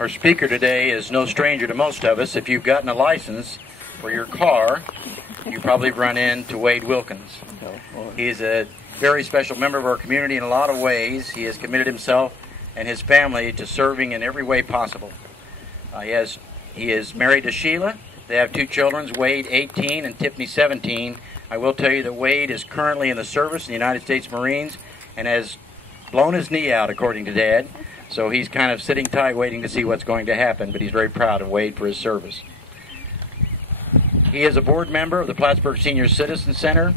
Our speaker today is no stranger to most of us. If you've gotten a license for your car, you probably run into Wade Wilken. He is a very special member of our community in a lot of ways. He has committed himself and his family to serving in every way possible. He is married to Sheila. They have 2 children, Wade 18 and Tiffany 17. I will tell you that Wade is currently in the service in the United States Marines and has blown his knee out, according to Dad. So he's kind of sitting tight waiting to see what's going to happen, but he's very proud of Wade for his service. He is a board member of the Plattsburgh Senior Citizen Center,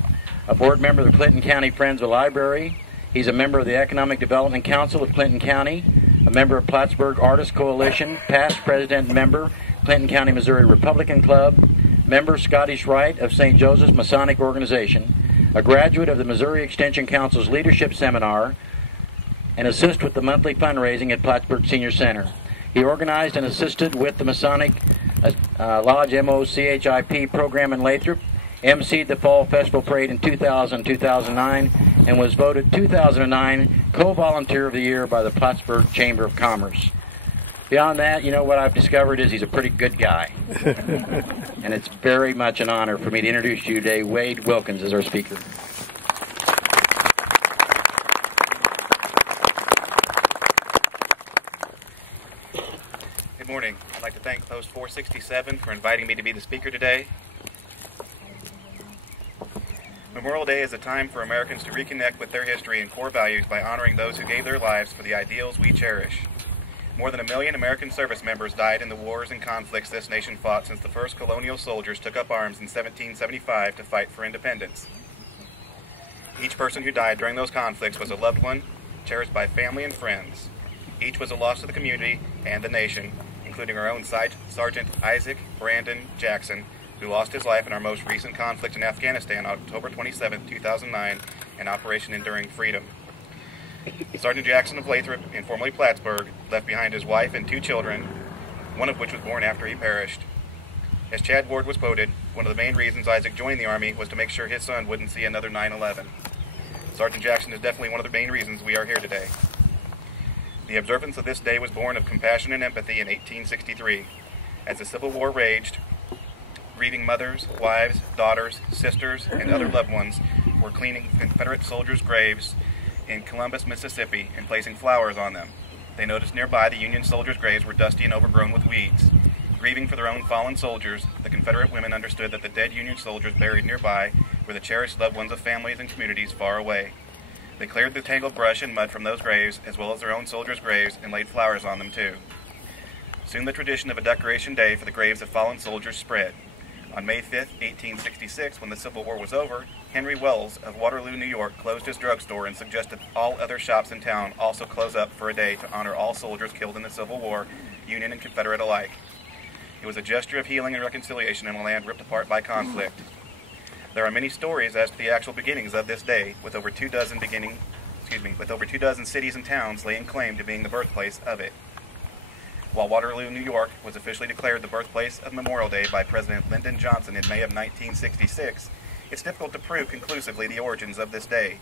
a board member of the Clinton County Friendsville Library. He's a member of the Economic Development Council of Clinton County, a member of Plattsburgh Artists Coalition, past president and member, Clinton County, Missouri Republican Club, member Scottish Rite of St. Joseph's Masonic Organization, a graduate of the Missouri Extension Council's Leadership Seminar, and assist with the monthly fundraising at Plattsburgh Senior Center. He organized and assisted with the Masonic Lodge MOCHIP program in Lathrop, emceed the Fall Festival Parade in 2000-2009, and was voted 2009 Co-Volunteer of the Year by the Plattsburgh Chamber of Commerce. Beyond that, you know, what I've discovered is he's a pretty good guy. And it's very much an honor for me to introduce you today. Wade Wilken is our speaker. Good morning. I'd like to thank Post 467 for inviting me to be the speaker today. Memorial Day is a time for Americans to reconnect with their history and core values by honoring those who gave their lives for the ideals we cherish. More than 1 million American service members died in the wars and conflicts this nation fought since the first colonial soldiers took up arms in 1775 to fight for independence. Each person who died during those conflicts was a loved one, cherished by family and friends. Each was a loss to the community and the nation, including our own Sergeant Isaac Brandon Jackson, who lost his life in our most recent conflict in Afghanistan on October 27, 2009, in Operation Enduring Freedom. Sergeant Jackson of Lathrop, and formerly Plattsburgh, left behind his wife and 2 children, one of which was born after he perished. As Chad Ward was quoted, one of the main reasons Isaac joined the Army was to make sure his son wouldn't see another 9/11. Sergeant Jackson is definitely one of the main reasons we are here today. The observance of this day was born of compassion and empathy in 1863. As the Civil War raged, grieving mothers, wives, daughters, sisters, and other loved ones were cleaning Confederate soldiers' graves in Columbus, Mississippi, and placing flowers on them. They noticed nearby the Union soldiers' graves were dusty and overgrown with weeds. Grieving for their own fallen soldiers, the Confederate women understood that the dead Union soldiers buried nearby were the cherished loved ones of families and communities far away. They cleared the tangled brush and mud from those graves, as well as their own soldiers' graves, and laid flowers on them too. Soon the tradition of a decoration day for the graves of fallen soldiers spread. On May 5, 1866, when the Civil War was over, Henry Wells of Waterloo, New York, closed his drugstore and suggested all other shops in town also close up for a day to honor all soldiers killed in the Civil War, Union and Confederate alike. It was a gesture of healing and reconciliation in a land ripped apart by conflict. There are many stories as to the actual beginnings of this day, with over 2 dozen cities and towns laying claim to being the birthplace of it. While Waterloo, New York, was officially declared the birthplace of Memorial Day by President Lyndon Johnson in May of 1966, it's difficult to prove conclusively the origins of this day.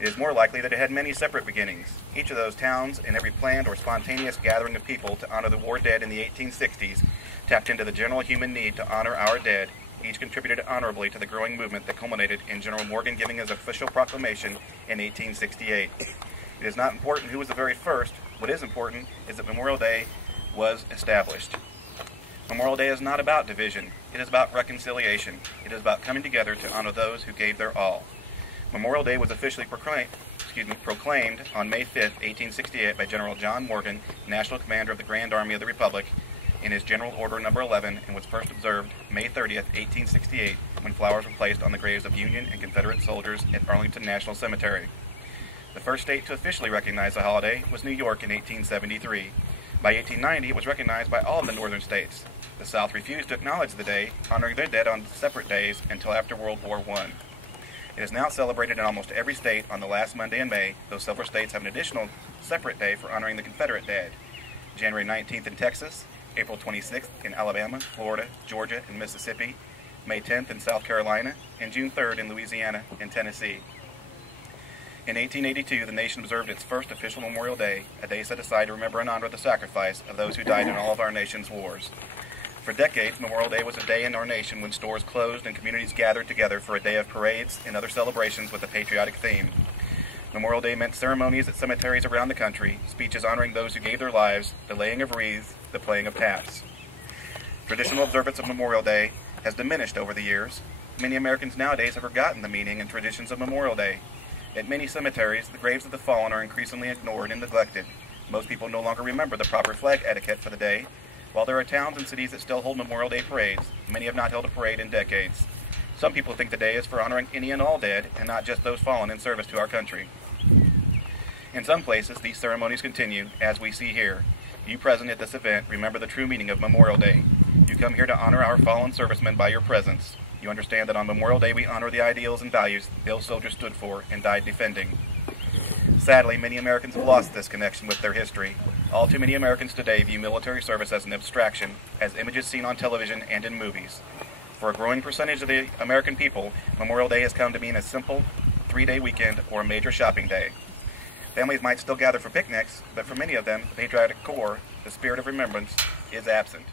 It is more likely that it had many separate beginnings. Each of those towns and every planned or spontaneous gathering of people to honor the war dead in the 1860s tapped into the general human need to honor our dead. Each contributed honorably to the growing movement that culminated in General Morgan giving his official proclamation in 1868. It is not important who was the very first. What is important is that Memorial Day was established. Memorial Day is not about division. It is about reconciliation. It is about coming together to honor those who gave their all. Memorial Day was officially proclaimed on May 5, 1868 by General John Morgan, National Commander of the Grand Army of the Republic, in his General Order No. 11, and was first observed May 30, 1868, when flowers were placed on the graves of Union and Confederate soldiers at Arlington National Cemetery. The first state to officially recognize the holiday was New York in 1873. By 1890, it was recognized by all of the northern states. The South refused to acknowledge the day, honoring their dead on separate days until after World War I. It is now celebrated in almost every state on the last Monday in May, though several states have an additional separate day for honoring the Confederate dead. January 19th in Texas, April 26th in Alabama, Florida, Georgia, and Mississippi, May 10th in South Carolina, and June 3rd in Louisiana and Tennessee. In 1882, the nation observed its first official Memorial Day, a day set aside to remember and honor the sacrifice of those who died in all of our nation's wars. For decades, Memorial Day was a day in our nation when stores closed and communities gathered together for a day of parades and other celebrations with a patriotic theme. Memorial Day meant ceremonies at cemeteries around the country, speeches honoring those who gave their lives, the laying of wreaths, the playing of taps. Traditional observance of Memorial Day has diminished over the years. Many Americans nowadays have forgotten the meaning and traditions of Memorial Day. At many cemeteries, the graves of the fallen are increasingly ignored and neglected. Most people no longer remember the proper flag etiquette for the day. While there are towns and cities that still hold Memorial Day parades, many have not held a parade in decades. Some people think the day is for honoring any and all dead, and not just those fallen in service to our country. In some places, these ceremonies continue, as we see here. You present at this event remember the true meaning of Memorial Day. You come here to honor our fallen servicemen by your presence. You understand that on Memorial Day we honor the ideals and values those soldiers stood for and died defending. Sadly, many Americans have lost this connection with their history. All too many Americans today view military service as an abstraction, as images seen on television and in movies. For a growing percentage of the American people, Memorial Day has come to mean a simple 3-day weekend or a major shopping day. Families might still gather for picnics, but for many of them, the patriotic core, the spirit of remembrance, is absent.